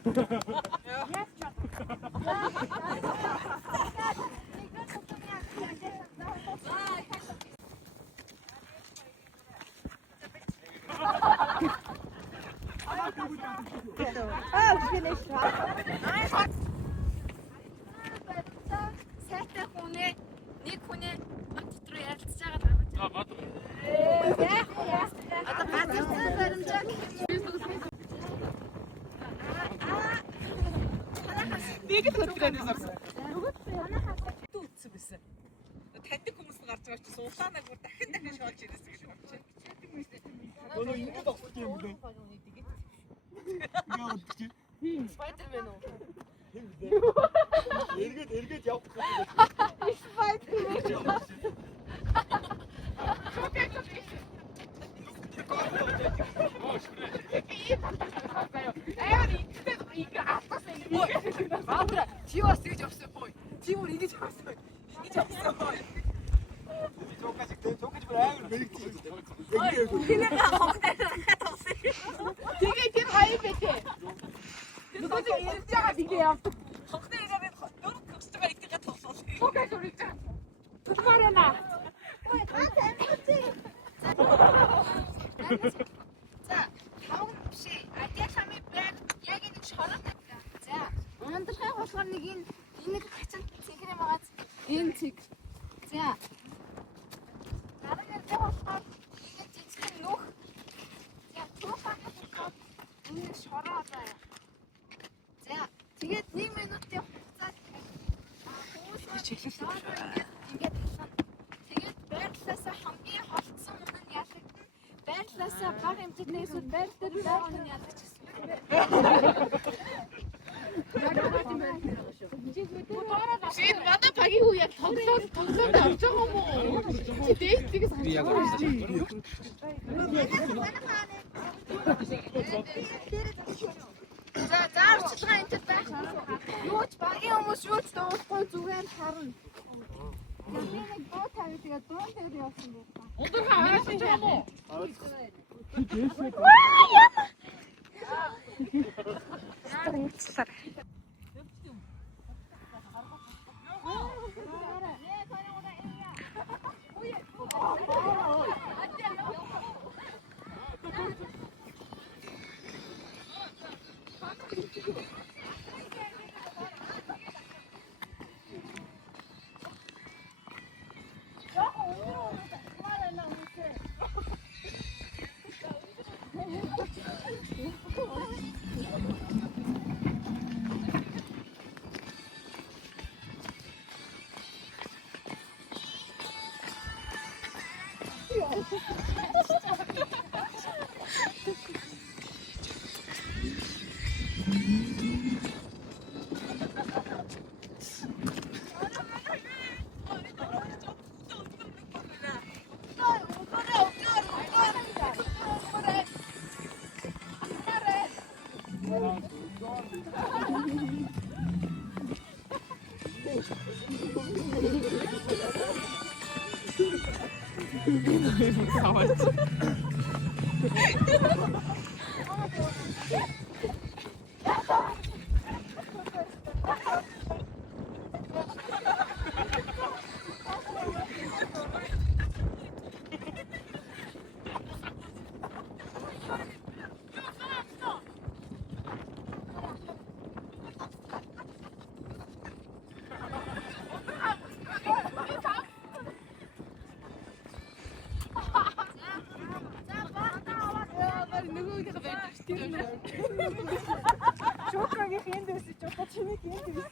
Сайтай хүнээ нэг хүнээ бат дотор ярилцж байгаа даа. Бат. Одоо газар зүйн баримжаа нэг л хөтлөөс орсон. Үтсэн байсан. Таньдаг хүмүүс гарч байгаа чи суулаанаа бүр дахин шоолж ирсэн гэж бодчих. Өнөө ингэж авах юм бэ? Яа чи? Спайдермен үү? Эргээд явах гэж. Спайдермен. Чи бас тэгж авсан бой. Чи бүр ингэж авсан. Ингэж авсан бой. Жокэж бүр амар бэрэгдсэн. Тэнийг хогтойр хатсан. Тэгээ тэр хаяа бэтээ. Нөгөө чинь ирж байгаа бигээ явдаг. Хогтойр ирээд дөрөв көсч байгаа ихтэй тоглосон. Шокаж үрж байгаа. Тулмаарна. Ой, хаа амьдчи. За, тавг биш. Адя хами баг яг энэ шороо татга. За, ундрахыг болохоор нэг энэ хацан цэгэр юм байгаа. Энэ цэг. За. Дараагаар болохоор энэ цэцэг нүх. За, туухаа болохоор энэ шороо заяа. За, тэгээд 1 минутын хугацаад хүмүүс ингээд тэгээд байрлалаасаа хамгийн холдсон хүн нь ялагдана. Байрлалаасаа бага хэмжээний эсвэл байр дээр байгаа нь ялагдчихсан. Шин манай багийн хүү яг тоглоод авч байгаа юм уу? Чи дээдээс Би яг уу. За, заарчилгаа энэ байх. Юу ч багийн хүмүүс юу ч дуулахгүй зүгээр харна. Яг нэг дуу тавь тэгээд дуу дээр явсан байх. Ундурхаа аваад байгаа юм уу? Чокогийн хиндэс чоко чиний хиндэс.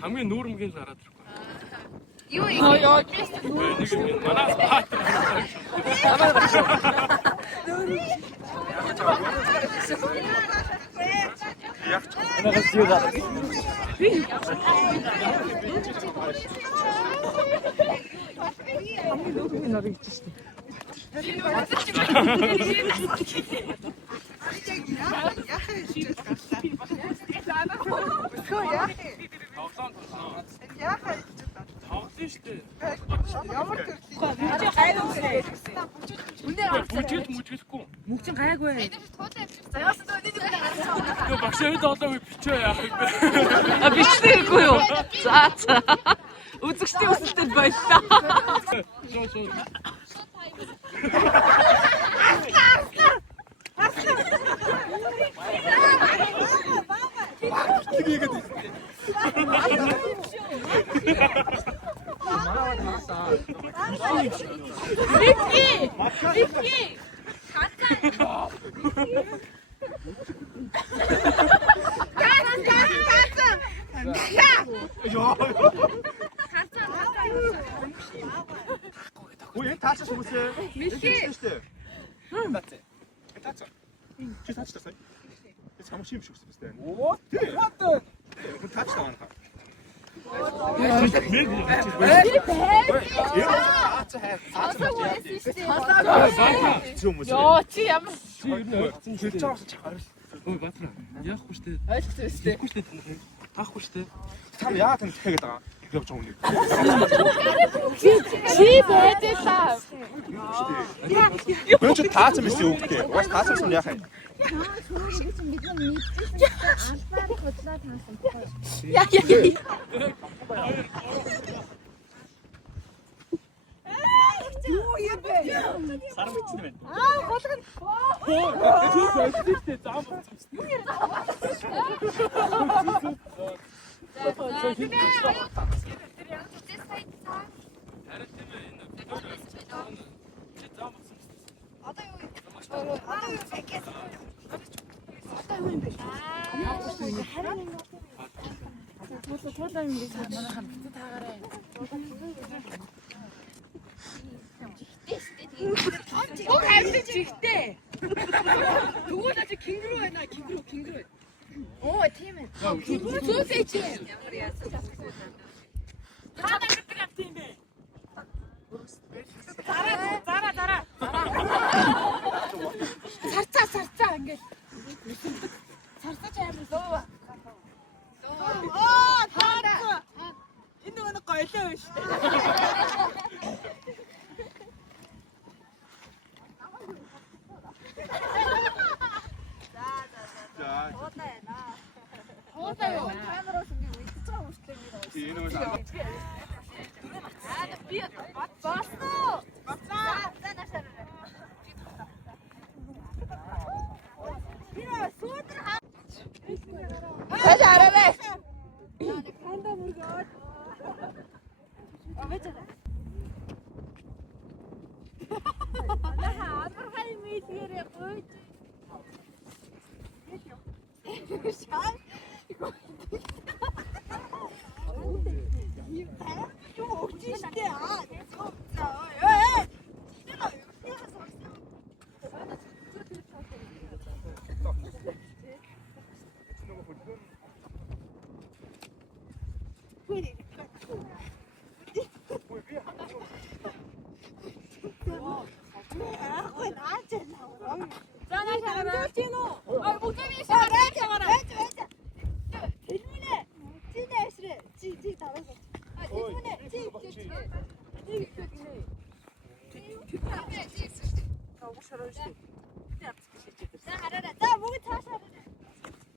хамгийн нүүрмгийн л хараад ирэхгүй. Юу яа. Нэг юм манаас баатар. Нагас юу даа. Мүжгэлгүй. Мөгчин гайгүй. Багшаад олоогүй бичээ яах вэ? А бичдэггүй юу? За. Үзэгчтэй өсөлтөд баярлаа. 왜 다쳐 주무세요? 미키. 맞지? 다쳐. 키 다쳤어요? 잘못 심으셨을 때. 오, 맞다. 그 다치다 않다. Йоо, чи ямар 글자와서 잘. Ой, баатар. Яахгүй штэ. Яахгүй штэ. Таахгүй штэ. 참 야한테 태겠다. 이거 좀 오늘. чи байдаа. 왼쪽 다 쯤있어요. 오케이. 와서 다 쯤있으면 야해. 사람 미치면. Уг амьд чихтэй. Тэгвэл чи кингрүү байна. Кингрүү. Оо, тийм ээ. Зөөтэй чи. Таада гэдэг юм тийм бэ. Зараа. Сарцаа ингээд. Сарцаа чамд лөө. Оо, таада. Энэ нэг гоёлоо биш. Хаж арай. Шаа